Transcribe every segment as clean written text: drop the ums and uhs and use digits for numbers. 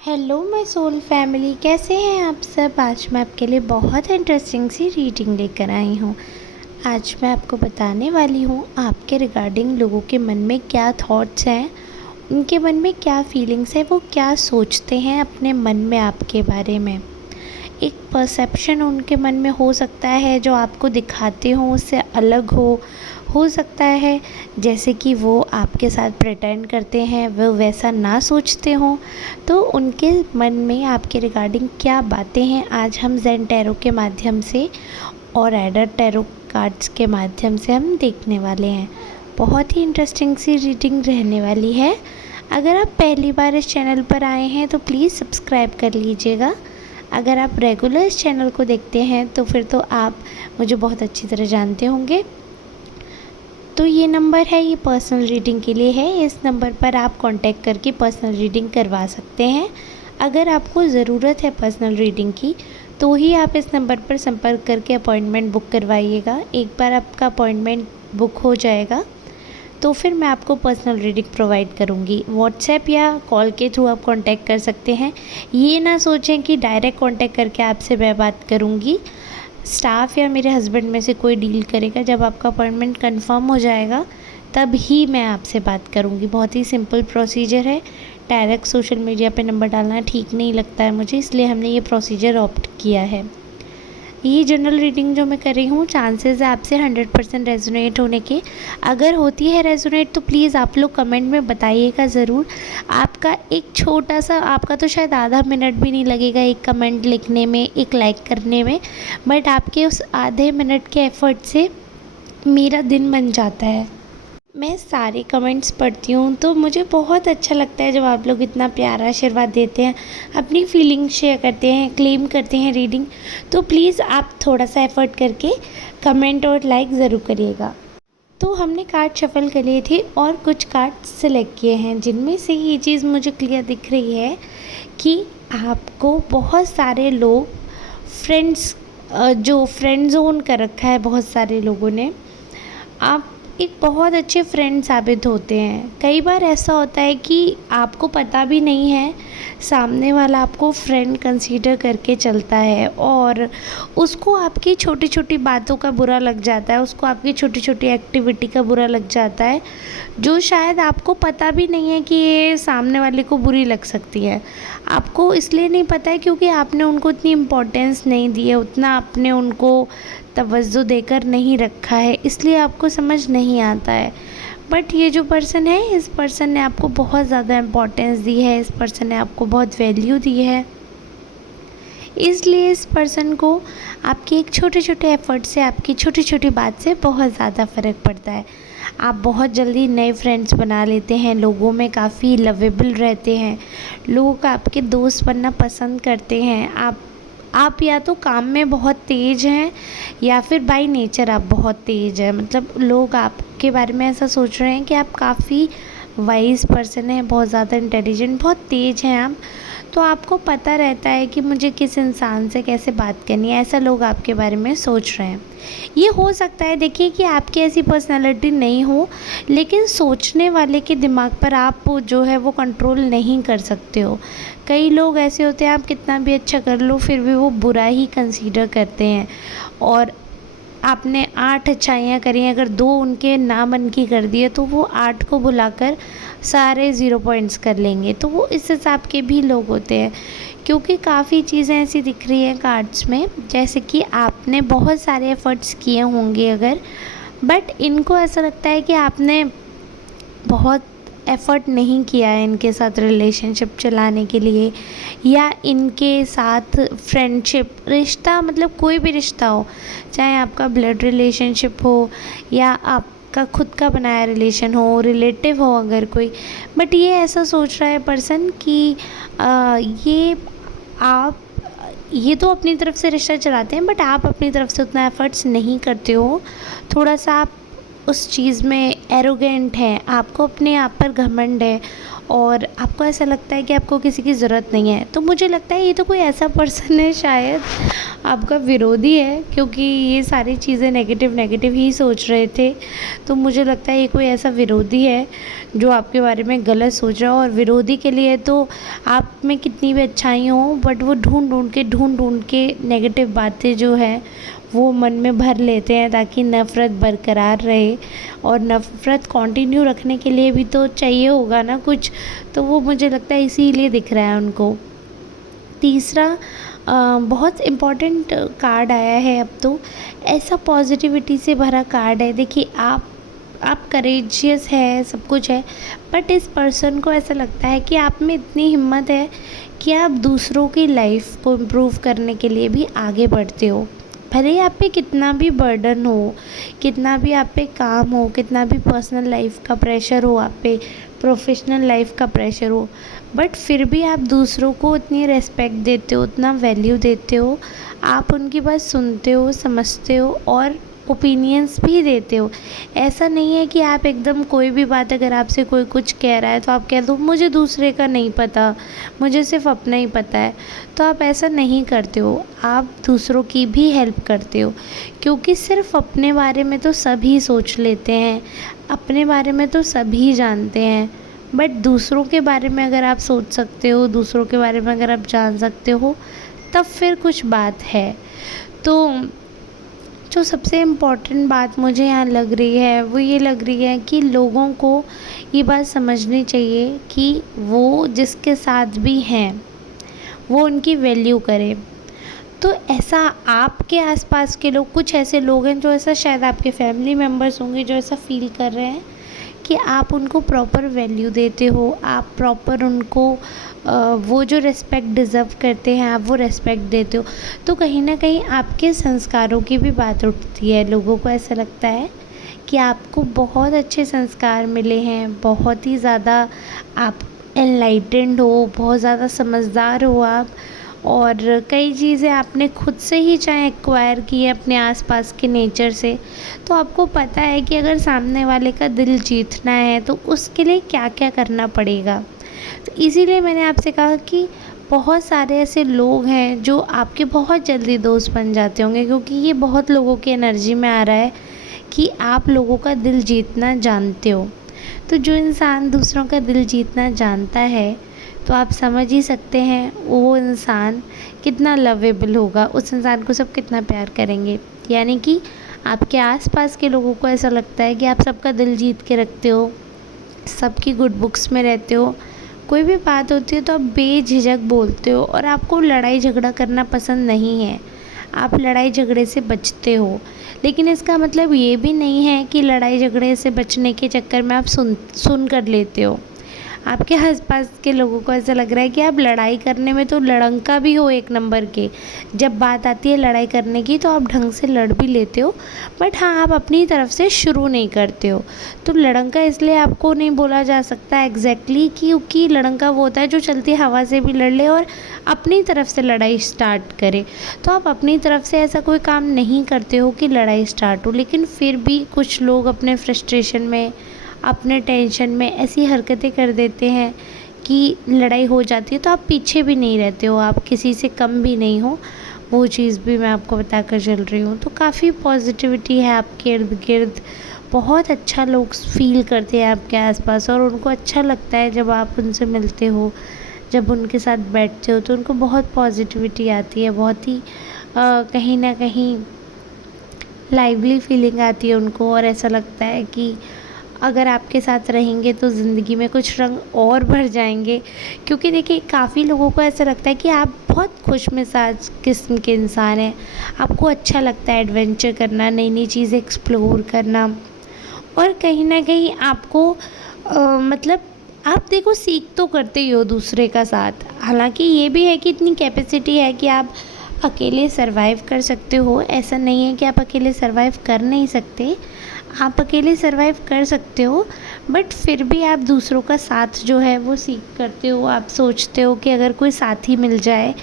Hello my soul family, कैसे हैं आप सब। आज मैं आपके लिए बहुत इंटरेस्टिंग सी रीडिंग लेकर आई हूँ। आज मैं आपको बताने वाली हूँ आपके रिगार्डिंग लोगों के मन में क्या थॉट्स हैं, उनके मन में क्या फीलिंग्स है, वो क्या सोचते हैं अपने मन में आपके बारे में। एक परसेप्शन उनके मन में हो सकता है जो आपको दिखाते हो उससे अलग हो सकता है जैसे कि वो आपके साथ प्रिटेंड करते हैं वो वैसा ना सोचते हों। तो उनके मन में आपके रिगार्डिंग क्या बातें हैं, आज हम ज़ेन टैरो के माध्यम से और एडर टैरो कार्ड्स के माध्यम से हम देखने वाले हैं। बहुत ही इंटरेस्टिंग सी रीडिंग रहने वाली है। अगर आप पहली बार इस चैनल पर आए हैं तो प्लीज़ सब्सक्राइब कर लीजिएगा। अगर आप रेगुलर इस चैनल को देखते हैं तो फिर तो आप मुझे बहुत अच्छी तरह जानते होंगे। तो ये नंबर है, ये पर्सनल रीडिंग के लिए है। इस नंबर पर आप कांटेक्ट करके पर्सनल रीडिंग करवा सकते हैं। अगर आपको ज़रूरत है पर्सनल रीडिंग की तो ही आप इस नंबर पर संपर्क करके अपॉइंटमेंट बुक करवाइएगा। एक बार आपका अपॉइंटमेंट बुक हो जाएगा तो फिर मैं आपको पर्सनल रीडिंग प्रोवाइड करूँगी। व्हाट्सएप या कॉल के थ्रू आप कांटेक्ट कर सकते हैं। ये ना सोचें कि डायरेक्ट कांटेक्ट करके आपसे मैं बात करूँगी। स्टाफ या मेरे हस्बैंड में से कोई डील करेगा। जब आपका अपॉइंटमेंट कंफर्म हो जाएगा तब ही मैं आपसे बात करूँगी। बहुत ही सिंपल प्रोसीजर है। डायरेक्ट सोशल मीडिया पे नंबर डालना ठीक नहीं लगता है मुझे, इसलिए हमने ये प्रोसीजर ऑप्ट किया है। ये जनरल रीडिंग जो मैं कर रही हूँ चांसेस है आपसे 100% रेजोनेट होने के। अगर होती है रेजोनेट तो प्लीज़ आप लोग कमेंट में बताइएगा ज़रूर। आपका एक छोटा सा, आपका तो शायद आधा मिनट भी नहीं लगेगा एक कमेंट लिखने में, एक लाइक करने में, बट आपके उस आधे मिनट के एफ़र्ट से मेरा दिन बन जाता है। मैं सारे कमेंट्स पढ़ती हूँ तो मुझे बहुत अच्छा लगता है जब आप लोग इतना प्यारा आशीर्वाद देते हैं, अपनी फीलिंग्स शेयर करते हैं, क्लेम करते हैं रीडिंग। तो प्लीज़ आप थोड़ा सा एफ़र्ट करके कमेंट और लाइक ज़रूर करिएगा। तो हमने कार्ड शफल कर लिए थे और कुछ कार्ड सेलेक्ट किए हैं जिनमें से ये चीज़ मुझे क्लियर दिख रही है कि आपको बहुत सारे लोग फ्रेंड्स, जो फ्रेंड जोन कर रखा है बहुत सारे लोगों ने, आप एक बहुत अच्छे फ्रेंड साबित होते हैं। कई बार ऐसा होता है कि आपको पता भी नहीं है सामने वाला आपको फ्रेंड कंसीडर करके चलता है और उसको आपकी छोटी छोटी बातों का बुरा लग जाता है, उसको आपकी छोटी छोटी एक्टिविटी का बुरा लग जाता है जो शायद आपको पता भी नहीं है कि ये सामने वाले को बुरी लग सकती है। आपको इसलिए नहीं पता है क्योंकि आपने उनको इतनी इम्पोर्टेंस नहीं दी है, उतना आपने उनको तवज्जो देकर नहीं रखा है, इसलिए आपको समझ नहीं आता है। बट ये जो पर्सन है, इस पर्सन ने आपको बहुत ज़्यादा इम्पोर्टेंस दी है, इस पर्सन ने आपको बहुत वैल्यू दी है, इसलिए इस पर्सन को आपके एक छोटे छोटे एफ़र्ट से, आपकी छोटी छोटी बात से बहुत ज़्यादा फ़र्क पड़ता है। आप बहुत जल्दी नए फ्रेंड्स बना लेते हैं, लोगों में काफ़ी लवेबल रहते हैं, लोग आपके दोस्त बनना पसंद करते हैं। आप या तो काम में बहुत तेज़ हैं या फिर बाय नेचर आप बहुत तेज़ हैं। मतलब लोग आपके बारे में ऐसा सोच रहे हैं कि आप काफ़ी वाइज़ पर्सन हैं, बहुत ज़्यादा इंटेलिजेंट, बहुत तेज़ हैं आप। तो आपको पता रहता है कि मुझे किस इंसान से कैसे बात करनी है, ऐसा लोग आपके बारे में सोच रहे हैं। ये हो सकता है देखिए कि आपकी ऐसी पर्सनालिटी नहीं हो, लेकिन सोचने वाले के दिमाग पर आप जो है वो कंट्रोल नहीं कर सकते हो। कई लोग ऐसे होते हैं, आप कितना भी अच्छा कर लो फिर भी वो बुरा ही कंसीडर करते हैं और आपने 8 अच्छाइयाँ करी, अगर 2 उनके ना मन की कर दिए तो वो 8 को बुलाकर सारे 0 पॉइंट्स कर लेंगे। तो वो इस हिसाब के भी लोग होते हैं। क्योंकि काफ़ी चीज़ें ऐसी दिख रही हैं कार्ड्स में जैसे कि आपने बहुत सारे एफ़र्ट्स किए होंगे अगर, बट इनको ऐसा लगता है कि आपने बहुत एफ़र्ट नहीं किया है इनके साथ रिलेशनशिप चलाने के लिए, या इनके साथ फ्रेंडशिप रिश्ता, मतलब कोई भी रिश्ता हो, चाहे आपका ब्लड रिलेशनशिप हो या आपका खुद का बनाया रिलेशन हो, रिलेटिव हो अगर कोई, बट ये ऐसा सोच रहा है पर्सन कि ये तो अपनी तरफ से रिश्ता चलाते हैं बट आप अपनी तरफ से उतना एफ़र्ट्स नहीं करते हो। थोड़ा सा आप उस चीज़ में एरोगेंट हैं, आपको अपने आप पर घमंड है और आपको ऐसा लगता है कि आपको किसी की ज़रूरत नहीं है। तो मुझे लगता है ये तो कोई ऐसा पर्सन है शायद आपका विरोधी है, क्योंकि ये सारी चीज़ें नेगेटिव नेगेटिव ही सोच रहे थे। तो मुझे लगता है ये कोई ऐसा विरोधी है जो आपके बारे में गलत सोच रहा हो। और विरोधी के लिए तो आप में कितनी भी अच्छाई हो, बट वो ढूंढ ढूंढ के नेगेटिव बातें जो है वो मन में भर लेते हैं, ताकि नफ़रत बरकरार रहे। और नफ़रत कंटिन्यू रखने के लिए भी तो चाहिए होगा ना कुछ, तो वो मुझे लगता है इसीलिए दिख रहा है उनको। तीसरा बहुत इम्पॉर्टेंट कार्ड आया है अब तो, ऐसा पॉजिटिविटी से भरा कार्ड है। देखिए आप करेजियस है, सब कुछ है, बट इस पर्सन को ऐसा लगता है कि आप में इतनी हिम्मत है कि आप दूसरों की लाइफ को इम्प्रूव करने के लिए भी आगे बढ़ते हो। भले ही आप पे कितना भी बर्डन हो, कितना भी आप पे काम हो, कितना भी पर्सनल लाइफ का प्रेशर हो, आप पे प्रोफेशनल लाइफ का प्रेशर हो, बट फिर भी आप दूसरों को उतनी रेस्पेक्ट देते हो, उतना वैल्यू देते हो। आप उनकी बात सुनते हो, समझते हो और ओपिनियंस भी देते हो। ऐसा नहीं है कि आप एकदम कोई भी बात, अगर आपसे कोई कुछ कह रहा है तो आप कह दो मुझे दूसरे का नहीं पता, मुझे सिर्फ अपना ही पता है। तो आप ऐसा नहीं करते हो, आप दूसरों की भी हेल्प करते हो, क्योंकि सिर्फ अपने बारे में तो सभी सोच लेते हैं, अपने बारे में तो सभी जानते हैं, बट दूसरों के बारे में अगर आप सोच सकते हो, दूसरों के बारे में अगर आप जान सकते हो, तब फिर कुछ बात है। तो जो सबसे इम्पॉर्टेंट बात मुझे यहाँ लग रही है वो ये लग रही है कि लोगों को ये बात समझनी चाहिए कि वो जिसके साथ भी हैं वो उनकी वैल्यू करें। तो ऐसा आपके आसपास के लोग, कुछ ऐसे लोग हैं जो ऐसा, शायद आपके फैमिली मेम्बर्स होंगे जो ऐसा फील कर रहे हैं कि आप उनको प्रॉपर वैल्यू देते हो, आप प्रॉपर उनको वो जो रिस्पेक्ट डिज़र्व करते हैं आप वो रिस्पेक्ट देते हो। तो कहीं ना कहीं आपके संस्कारों की भी बात उठती है। लोगों को ऐसा लगता है कि आपको बहुत अच्छे संस्कार मिले हैं, बहुत ही ज़्यादा आप एनलाइटेंड हो, बहुत ज़्यादा समझदार हो आप, और कई चीज़ें आपने खुद से ही चाहे एक्वायर की है अपने आसपास के नेचर से। तो आपको पता है कि अगर सामने वाले का दिल जीतना है तो उसके लिए क्या क्या करना पड़ेगा। तो इसीलिए मैंने आपसे कहा कि बहुत सारे ऐसे लोग हैं जो आपके बहुत जल्दी दोस्त बन जाते होंगे, क्योंकि ये बहुत लोगों की एनर्जी में आ रहा है कि आप लोगों का दिल जीतना जानते हो। तो जो इंसान दूसरों का दिल जीतना जानता है, तो आप समझ ही सकते हैं वो इंसान कितना लवेबल होगा, उस इंसान को सब कितना प्यार करेंगे। यानी कि आपके आसपास के लोगों को ऐसा लगता है कि आप सबका दिल जीत के रखते हो, सबकी गुड बुक्स में रहते हो, कोई भी बात होती है तो आप बेझिझक बोलते हो, और आपको लड़ाई झगड़ा करना पसंद नहीं है, आप लड़ाई झगड़े से बचते हो। लेकिन इसका मतलब ये भी नहीं है कि लड़ाई झगड़े से बचने के चक्कर में आप सुन कर लेते हो। आपके आसपास के लोगों को ऐसा लग रहा है कि आप लड़ाई करने में तो लड़ंका भी हो एक नंबर के, जब बात आती है लड़ाई करने की तो आप ढंग से लड़ भी लेते हो, बट हाँ आप अपनी तरफ से शुरू नहीं करते हो। तो लड़ंका इसलिए आपको नहीं बोला जा सकता एग्जैक्टली, क्योंकि लड़ंका वो होता है जो चलती हवा से भी लड़ ले और अपनी तरफ से लड़ाई स्टार्ट करे। तो आप अपनी तरफ से ऐसा कोई काम नहीं करते हो कि लड़ाई स्टार्ट हो, लेकिन फिर भी कुछ लोग अपने फ्रस्ट्रेशन में, अपने टेंशन में ऐसी हरकतें कर देते हैं कि लड़ाई हो जाती है। तो आप पीछे भी नहीं रहते हो, आप किसी से कम भी नहीं हो, वो चीज़ भी मैं आपको बता कर चल रही हूँ। तो काफ़ी पॉजिटिविटी है आपके इर्द गिर्द, बहुत अच्छा लोग फील करते हैं आपके आसपास, और उनको अच्छा लगता है जब आप उनसे मिलते हो, जब उनके साथ बैठते हो तो उनको बहुत पॉजिटिविटी आती है, बहुत ही कहीं ना कहीं लाइवली फीलिंग आती है उनको, और ऐसा लगता है कि अगर आपके साथ रहेंगे तो ज़िंदगी में कुछ रंग और भर जाएंगे। क्योंकि देखिए काफ़ी लोगों को ऐसा लगता है कि आप बहुत खुशमिजाज किस्म के इंसान हैं, आपको अच्छा लगता है एडवेंचर करना, नई नई चीज़ें एक्सप्लोर करना, और कहीं ना कहीं आपको मतलब आप देखो सीख तो करते ही हो दूसरे का साथ। हालांकि ये भी है कि इतनी कैपेसिटी है कि आप अकेले सरवाइव कर सकते हो, ऐसा नहीं है कि आप अकेले सरवाइव कर नहीं सकते, आप अकेले सरवाइव कर सकते हो, बट फिर भी आप दूसरों का साथ जो है वो सीख करते हो। आप सोचते हो कि अगर कोई साथी मिल जाए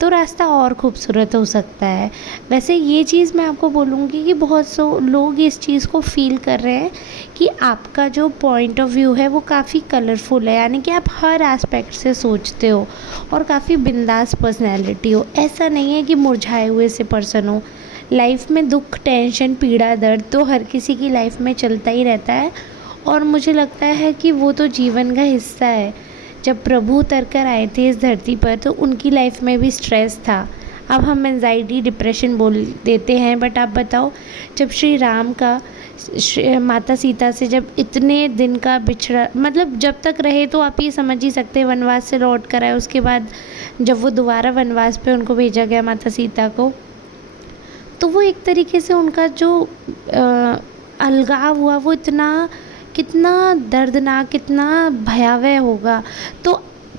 तो रास्ता और खूबसूरत हो सकता है। वैसे ये चीज़ मैं आपको बोलूँगी कि बहुत सो लोग इस चीज़ को फील कर रहे हैं कि आपका जो पॉइंट ऑफ व्यू है वो काफ़ी कलरफुल है, यानी कि आप हर एस्पेक्ट से सोचते हो और काफ़ी बिंदास पर्सनैलिटी हो। ऐसा नहीं है कि मुरझाए हुए से पर्सन हो। लाइफ में दुख, टेंशन, पीड़ा, दर्द तो हर किसी की लाइफ में चलता ही रहता है, और मुझे लगता है कि वो तो जीवन का हिस्सा है। जब प्रभु उतर कर आए थे इस धरती पर तो उनकी लाइफ में भी स्ट्रेस था। अब हम एंजाइटी डिप्रेशन बोल देते हैं, बट आप बताओ, जब श्री राम का माता सीता से जब इतने दिन का बिछड़ा, मतलब जब तक रहे तो आप ये समझ ही सकते हैं, वनवास से लौट कर आए, उसके बाद जब वो दोबारा वनवास पे उनको भेजा गया माता सीता को, तो वो एक तरीके से उनका जो अलगाव हुआ वो इतना कितना दर्दनाक, कितना भयावह होगा। तो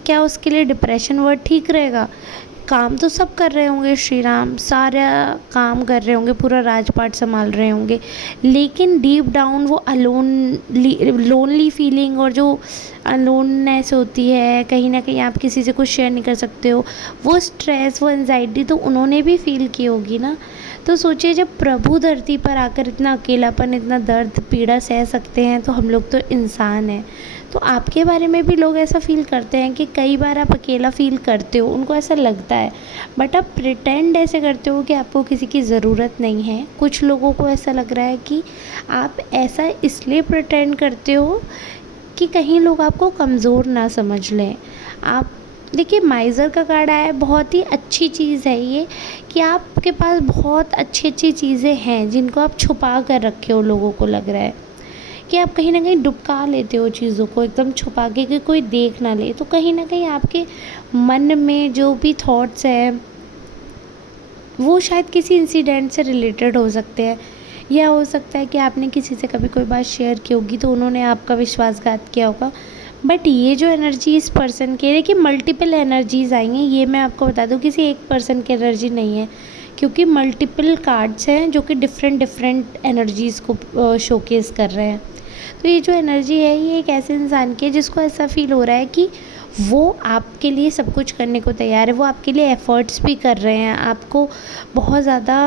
क्या उसके लिए डिप्रेशन वर्ड ठीक रहेगा? काम तो सब कर रहे होंगे, श्री राम सारा काम कर रहे होंगे, पूरा राजपाट संभाल रहे होंगे, लेकिन डीप डाउन वो लोनली फीलिंग और जो अलोननेस होती है, कहीं ना कहीं आप किसी से कुछ शेयर नहीं कर सकते हो, वो स्ट्रेस, वो एंजाइटी तो उन्होंने भी फील की होगी ना। तो सोचिए, जब प्रभु धरती पर आकर इतना अकेलापन, इतना दर्द पीड़ा सह सकते हैं, तो हम लोग तो इंसान हैं। तो आपके बारे में भी लोग ऐसा फ़ील करते हैं कि कई बार आप अकेला फ़ील करते हो, उनको ऐसा लगता है, बट आप प्रिटेंड ऐसे करते हो कि आपको किसी की ज़रूरत नहीं है। कुछ लोगों को ऐसा लग रहा है कि आप ऐसा इसलिए प्रिटेंड करते हो कि कहीं लोग आपको कमज़ोर ना समझ लें। आप देखिए, माइज़र का कार्ड आया है, बहुत ही अच्छी चीज़ है ये, कि आपके पास बहुत अच्छी अच्छी चीज़ें हैं जिनको आप छुपा कर रखे हो। लोगों को लग रहा है कि आप कहीं ना कहीं डुबका लेते हो चीज़ों को, एकदम छुपा के कि कोई देख ना ले। तो कहीं ना कहीं आपके मन में जो भी थॉट्स हैं वो शायद किसी इंसिडेंट से रिलेटेड हो सकते हैं, या हो सकता है कि आपने किसी से कभी कोई बात शेयर की होगी तो उन्होंने आपका विश्वासघात किया होगा। बट ये जो एनर्जी इस पर्सन के, देखिए मल्टीपल एनर्जीज़ आएंगी, ये मैं आपको बता दूं, किसी एक पर्सन की एनर्जी नहीं है, क्योंकि मल्टीपल कार्ड्स हैं जो कि डिफरेंट एनर्जीज़ को शोकेस कर रहे हैं। तो ये जो एनर्जी है ये एक ऐसे इंसान की है जिसको ऐसा फील हो रहा है कि वो आपके लिए सब कुछ करने को तैयार है, वो आपके लिए एफ़र्ट्स भी कर रहे हैं, आपको बहुत ज़्यादा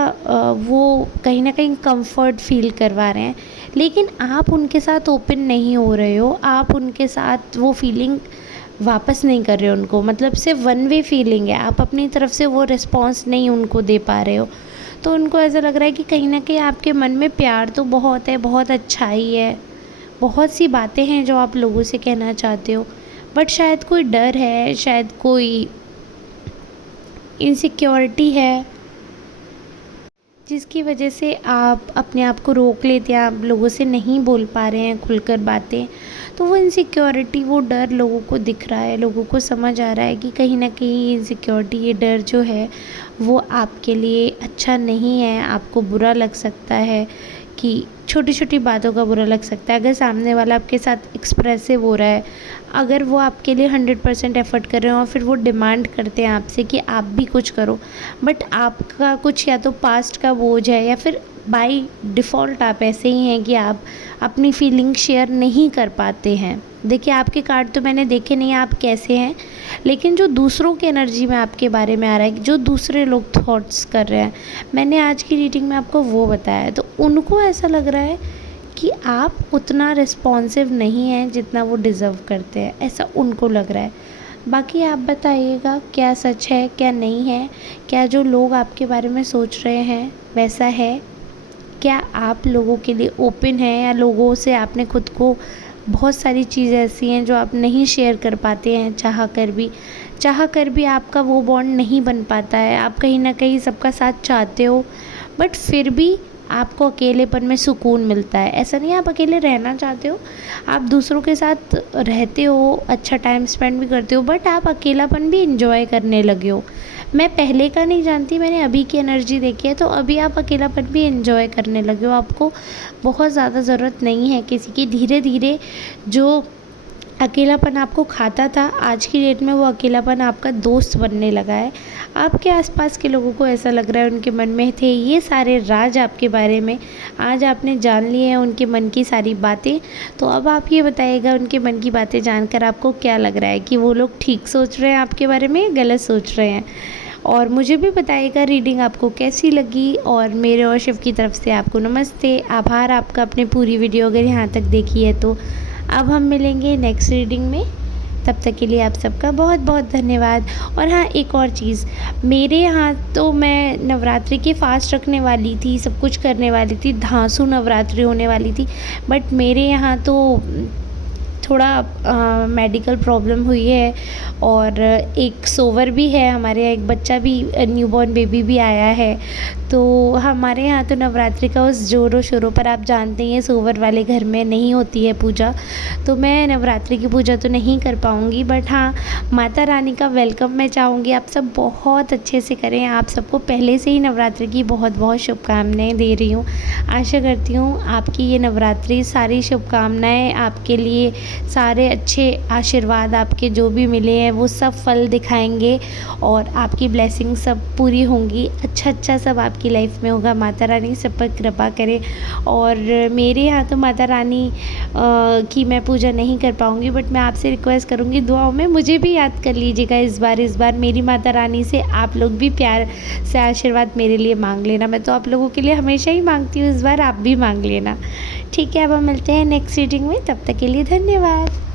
वो कहीं ना कहीं कंफर्ट फील करवा रहे हैं, लेकिन आप उनके साथ ओपन नहीं हो रहे हो, आप उनके साथ वो फीलिंग वापस नहीं कर रहे हो उनको, मतलब सिर्फ वन वे फीलिंग है, आप अपनी तरफ से वो रिस्पॉन्स नहीं उनको दे पा रहे हो। तो उनको ऐसा लग रहा है कि कहीं ना कहीं आपके मन में प्यार तो बहुत है, बहुत अच्छाई है, बहुत सी बातें हैं जो आप लोगों से कहना चाहते हो, बट शायद कोई डर है, शायद कोई इनसिक्योरिटी है जिसकी वजह से आप अपने आप को रोक लेते हैं, आप लोगों से नहीं बोल पा रहे हैं खुलकर बातें। तो वो इनसिक्योरिटी, वो डर लोगों को दिख रहा है, लोगों को समझ आ रहा है कि कहीं ना कहीं इनसिक्योरिटी, ये डर जो है वो आपके लिए अच्छा नहीं है, आपको बुरा लग सकता है, कि छोटी छोटी बातों का बुरा लग सकता है। अगर सामने वाला आपके साथ एक्सप्रेसिव हो रहा है, अगर वो आपके लिए 100% एफ़र्ट कर रहे हो और फिर वो डिमांड करते हैं आपसे कि आप भी कुछ करो, बट आपका कुछ या तो पास्ट का बोझ है या फिर बाय डिफ़ॉल्ट आप ऐसे ही हैं कि आप अपनी फीलिंग शेयर नहीं कर पाते हैं। देखिए, आपके कार्ड तो मैंने देखे नहीं आप कैसे हैं, लेकिन जो दूसरों की एनर्जी में आपके बारे में आ रहा है, जो दूसरे लोग थॉट्स कर रहे हैं, मैंने आज की रीडिंग में आपको वो बताया है। तो उनको ऐसा लग रहा है कि आप उतना रिस्पॉन्सिव नहीं हैं जितना वो डिज़र्व करते हैं, ऐसा उनको लग रहा है। बाकी आप बताइएगा क्या सच है, क्या नहीं है, क्या जो लोग आपके बारे में सोच रहे हैं वैसा है, क्या आप लोगों के लिए ओपन हैं, या लोगों से आपने खुद को, बहुत सारी चीज़ें ऐसी हैं जो आप नहीं शेयर कर पाते हैं, चाह कर भी आपका वो बॉन्ड नहीं बन पाता है, आप कहीं ना कहीं सबका साथ चाहते हो, बट फिर भी आपको अकेलेपन में सुकून मिलता है। ऐसा नहीं है आप अकेले रहना चाहते हो, आप दूसरों के साथ रहते हो, अच्छा टाइम स्पेंड भी करते हो, बट आप अकेलापन भी इंजॉय करने लगे हो। मैं पहले का नहीं जानती, मैंने अभी की एनर्जी देखी है, तो अभी आप अकेलापन भी इंजॉय करने लगे हो, आपको बहुत ज़्यादा ज़रूरत नहीं है किसी की। धीरे धीरे जो अकेलापन आपको खाता था, आज की डेट में वो अकेलापन आपका दोस्त बनने लगा है। आपके आसपास के लोगों को ऐसा लग रहा है उनके मन में थे ये सारे राज आपके बारे में, आज आपने जान लिए हैं उनके मन की सारी बातें। तो अब आप ये बताइएगा, उनके मन की बातें जानकर आपको क्या लग रहा है, कि वो लोग ठीक सोच रहे हैं आपके बारे में या गलत सोच रहे हैं? और मुझे भी बताइएगा रीडिंग आपको कैसी लगी। और मेरे और शिव की तरफ से आपको नमस्ते, आभार आपका अपने पूरी वीडियो अगर यहाँ तक देखी है तो। अब हम मिलेंगे नेक्स्ट रीडिंग में। तब तक के लिए आप सबका बहुत बहुत धन्यवाद। और हाँ, एक और चीज़, मेरे यहाँ तो मैं नवरात्रि के फास्ट रखने वाली थी, सब कुछ करने वाली थी, धांसू नवरात्रि होने वाली थी, बट मेरे यहाँ तो थोड़ा मेडिकल प्रॉब्लम हुई है और एक सोवर भी है, हमारे यहाँ एक बच्चा भी, न्यूबॉर्न बेबी भी आया है। तो हमारे यहाँ तो नवरात्रि का उस ज़ोरों शोरों पर, आप जानते ही हैं सोवर वाले घर में नहीं होती है पूजा, तो मैं नवरात्रि की पूजा तो नहीं कर पाऊँगी, बट हाँ, माता रानी का वेलकम मैं चाहूँगी आप सब बहुत अच्छे से करें। आप सबको पहले से ही नवरात्रि की बहुत बहुत शुभकामनाएँ दे रही हूँ। आशा करती हूँ आपकी ये नवरात्रि सारी शुभकामनाएँ आपके लिए, सारे अच्छे आशीर्वाद आपके जो भी मिले हैं वो सब फल दिखाएंगे और आपकी ब्लेसिंग सब पूरी होंगी, अच्छा सब आपकी लाइफ में होगा। माता रानी सब पर कृपा करे। और मेरे यहाँ तो माता रानी की मैं पूजा नहीं कर पाऊँगी, बट मैं आपसे रिक्वेस्ट करूँगी दुआओं में मुझे भी याद कर लीजिएगा इस बार मेरी माता रानी से आप लोग भी प्यार से आशीर्वाद मेरे लिए मांग लेना। मैं तो आप लोगों के लिए हमेशा ही मांगती हूँ, इस बार आप भी मांग लेना। ठीक है, अब हम मिलते हैं नेक्स्ट रीडिंग में, तब तक के लिए धन्यवाद।